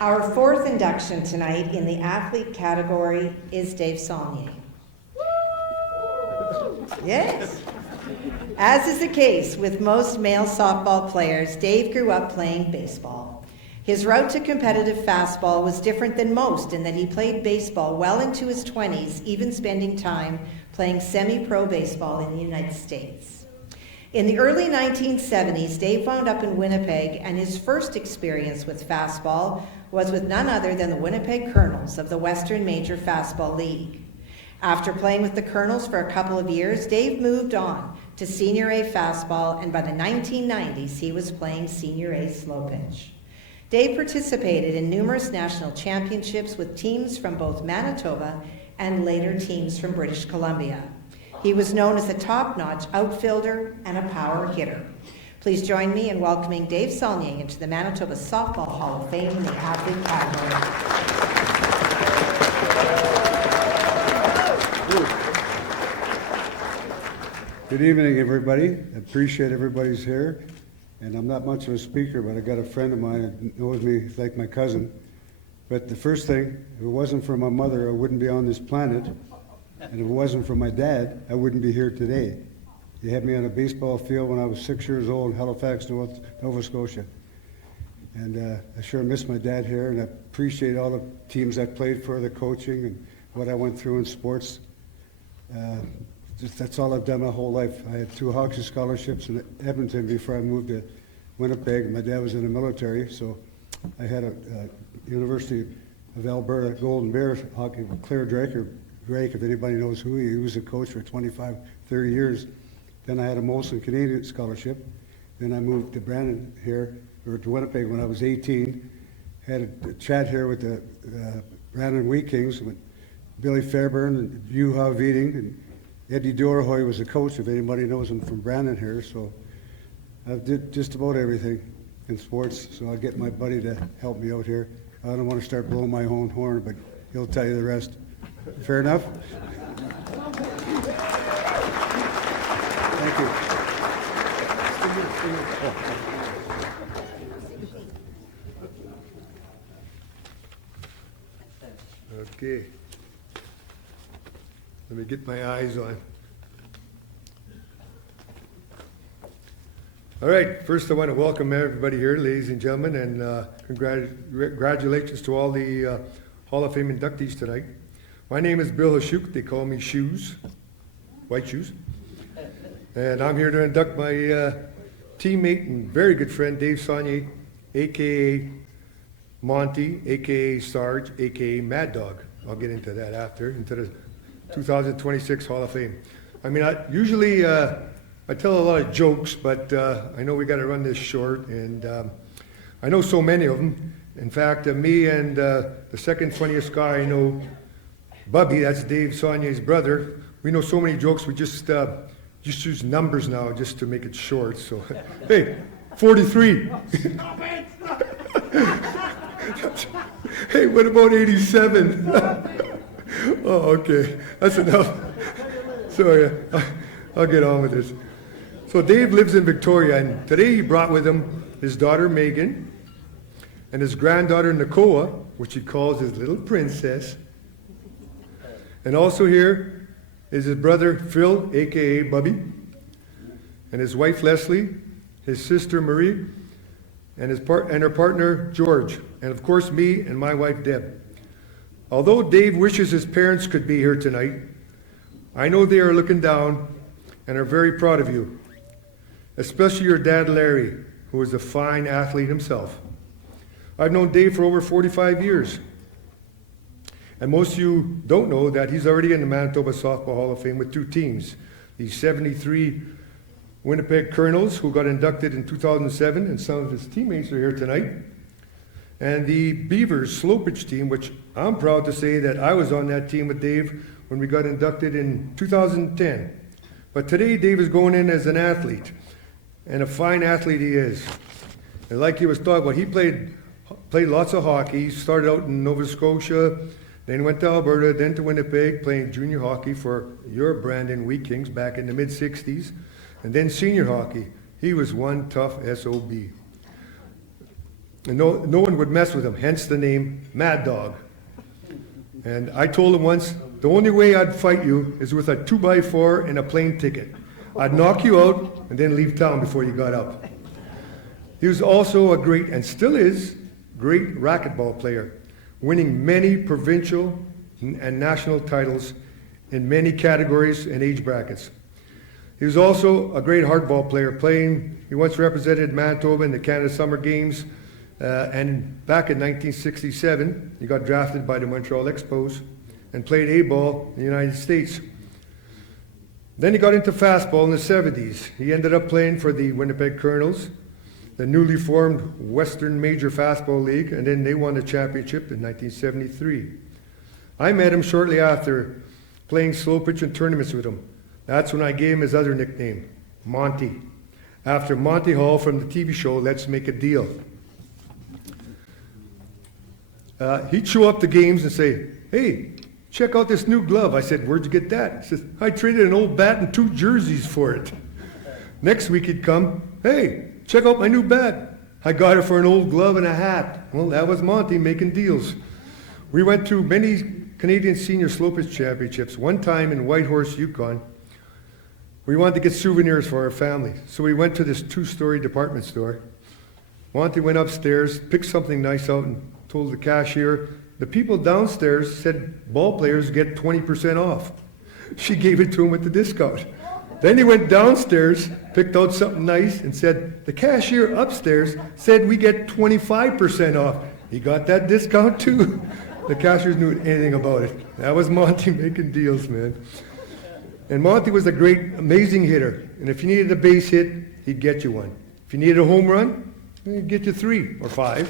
Our fourth induction tonight in the athlete category is Dave Saulnier. Yes. As is the case with most male softball players, Dave grew up playing baseball. His route to competitive fastball was different than most in that he played baseball well into his 20s, even spending time playing semi-pro baseball in the United States. In the early 1970s, Dave wound up in Winnipeg, and his first experience with fastball was with none other than the Winnipeg Colonels of the Western Major Fastball League. After playing with the Colonels for a couple of years, Dave moved on to Senior A fastball, and by the 1990s, he was playing Senior A slow pitch. Dave participated in numerous national championships with teams from both Manitoba and later teams from British Columbia. He was known as a top-notch outfielder and a power hitter. Please join me in welcoming Dave Saulnier into the Manitoba Softball Hall of Fame in the athlete category. Good evening, everybody. I appreciate everybody's here. And I'm not much of a speaker, but I got a friend of mine that knows me like my cousin. But the first thing, if it wasn't for my mother, I wouldn't be on this planet. And if it wasn't for my dad, I wouldn't be here today. He had me on a baseball field when I was 6 years old in Halifax, Nova Scotia. And I sure miss my dad here, and I appreciate all the teams I played for, the coaching, and what I went through in sports. That's all I've done my whole life. I had 2 hockey scholarships in Edmonton before I moved to Winnipeg. My dad was in the military, so I had a University of Alberta Golden Bear hockey, Claire Drake, if anybody knows who he was a coach for 25, 30 years. Then I had a Molson Canadian scholarship. Then I moved to Brandon here, or to Winnipeg when I was 18. Had a chat here with the Brandon Wheat Kings, with Billy Fairburn and Juha Viting, and Eddie Dorahoy was the coach, if anybody knows him from Brandon here. So I did just about everything in sports, so I'll get my buddy to help me out here. I don't want to start blowing my own horn, but he'll tell you the rest. Fair enough? Thank you. Okay. Let me get my eyes on. All right, first I want to welcome everybody here, ladies and gentlemen, and congratulations to all the Hall of Fame inductees tonight. My name is Bill Hashuk. They call me Shoes, White Shoes. And I'm here to induct my teammate and very good friend, Dave Saulnier, a.k.a. Monty, a.k.a. Sarge, a.k.a. Mad Dog. I'll get into that after, into the 2026 Hall of Fame. I mean, I tell a lot of jokes, but I know we got to run this short, and I know so many of them. In fact, me and the second funniest guy I know, Bubby, that's Dave Saulnier's brother, we know so many jokes, we just use numbers now just to make it short. So, hey, 43. Stop it! Hey, what about 87? Oh, okay, that's enough. Sorry, I'll get on with this. So Dave lives in Victoria, and today he brought with him his daughter Megan and his granddaughter Nicoa, which he calls his little princess. And also here is his brother Phil, a.k.a. Bubby, and his wife Leslie, his sister Marie, and her partner George, and of course me and my wife Deb. Although Dave wishes his parents could be here tonight, I know they are looking down and are very proud of you, especially your dad Larry, who is a fine athlete himself. I've known Dave for over 45 years. And most of you don't know that he's already in the Manitoba Softball Hall of Fame with 2 teams. The 73 Winnipeg Colonels, who got inducted in 2007, and some of his teammates are here tonight. And the Beavers slow pitch team, which I'm proud to say that I was on that team with Dave when we got inducted in 2010. But today Dave is going in as an athlete, and a fine athlete he is. And like he was talking about, he played lots of hockey. He started out in Nova Scotia, then went to Alberta, then to Winnipeg, playing junior hockey for your Brandon Wheat Kings back in the mid-'60s, and then senior hockey. He was one tough SOB. and no one would mess with him, hence the name Mad Dog. And I told him once, the only way I'd fight you is with a 2x4 and a plane ticket. I'd knock you out and then leave town before you got up. He was also a great, and still is, great racquetball player, winning many provincial and national titles in many categories and age brackets. He was also a great hardball player, he once represented Manitoba in the Canada Summer Games, and back in 1967, he got drafted by the Montreal Expos and played A-ball in the United States. Then he got into fastball in the 70s. He ended up playing for the Winnipeg Colonels, the newly formed Western Major Fastball League, and then they won the championship in 1973. I met him shortly after playing slow pitch and tournaments with him. That's when I gave him his other nickname, Monty, after Monty Hall from the TV show Let's Make a Deal. He'd show up to games and say, "Hey, check out this new glove." I said, "Where'd you get that?" He says, "I traded an old bat and 2 jerseys for it." Next week he'd come, "Hey, check out my new bat. I got it for an old glove and a hat." Well, that was Monty making deals. We went to many Canadian Senior Slow Pitch Championships. One time in Whitehorse, Yukon, we wanted to get souvenirs for our family. So we went to this 2-story department store. Monty went upstairs, picked something nice out, and told the cashier, the people downstairs said ball players get 20% off. She gave it to him with the discount. Then he went downstairs, picked out something nice, and said, the cashier upstairs said we get 25% off. He got that discount too. The cashiers knew anything about it. That was Monty making deals, man. And Monty was a great, amazing hitter. And if you needed a base hit, he'd get you one. If you needed a home run, he'd get you 3 or 5.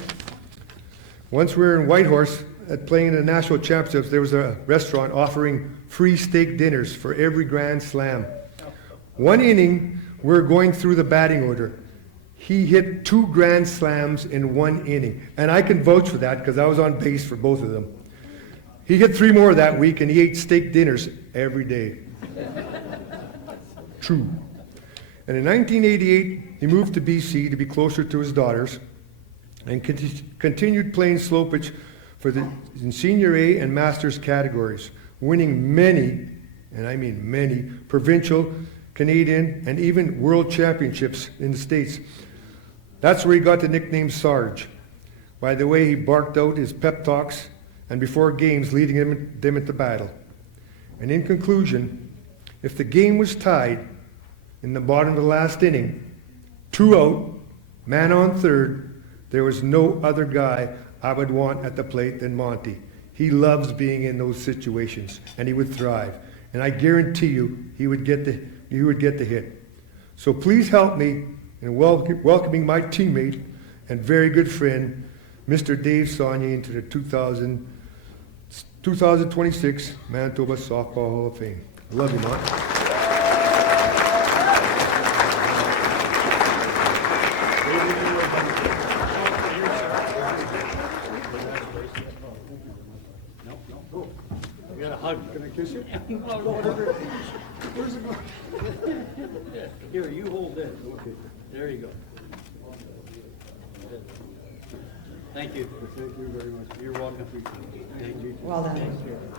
Once we were in Whitehorse playing in the national championships, there was a restaurant offering free steak dinners for every grand slam. One inning, we were going through the batting order. He hit 2 grand slams in 1 inning. And I can vouch for that because I was on base for both of them. He hit 3 more that week and he ate steak dinners every day. True. And in 1988, he moved to BC to be closer to his daughters and continued playing slow pitch in Senior A and Masters categories, winning many, and I mean many, provincial, Canadian, and even world championships in the States. That's where he got the nickname Sarge, by the way he barked out his pep talks and before games leading them into battle. And in conclusion, if the game was tied in the bottom of the last inning, 2 out, man on third, there was no other guy I would want at the plate than Monty. He loves being in those situations, and he would thrive. And I guarantee you, he would get the hit. So please help me in welcoming my teammate and very good friend, Mr. Dave Saulnier, into the 2026 Manitoba Softball Hall of Fame. I love you, Monty. Can I kiss you? Where's it going? Here, you hold this. Okay. There you go. Thank you. Thank you very much. You're welcome. Thank you. Well done.